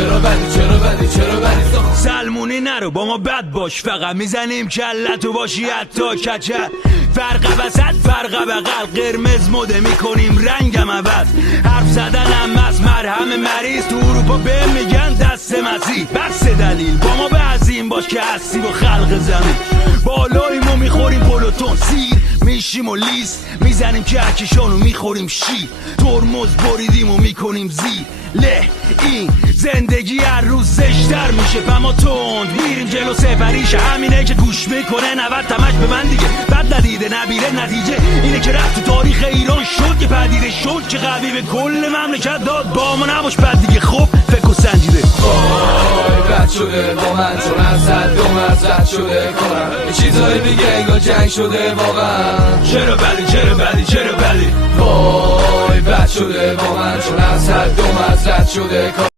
چرا بدی سلمونی نرو با ما بد باش، فقط میزنیم کلتو باشی حتی کچل. فرق وسط فرق بغل، قرمز مده میکنیم رنگم عوض. حرف زدنم از مرهم مریض، تو اروپا به میگن دست مسیح. بس دلیل با ما بعضیم باش که هستی با خلق زمین. بالاییم و میخوریم پلوتون سیر، میشیم و لیست میزنیم کهکشانو میخوریم شیر. ترمز بریدیم و میکنیم زیر له. این زندگی هر روز زشتر میشه فما تند میریم جلو سفریشه. همینه که گوش میکنه 90 تمش به من دیگه. بد ندیده نبیره نتیجه اینه که رفت تو تاریخ ایران شد که پدیده شد که قوی به کل مملکت داد. با ما نباش بد دیگه خب فکر و سنجیده. وای بد شده با من چون از حد و مزد شده کارم. یه چیزایی میگه انگار جنگ شده واقعا. چرا بدی وای بد شده با من چون از حد و مزد شده کارم.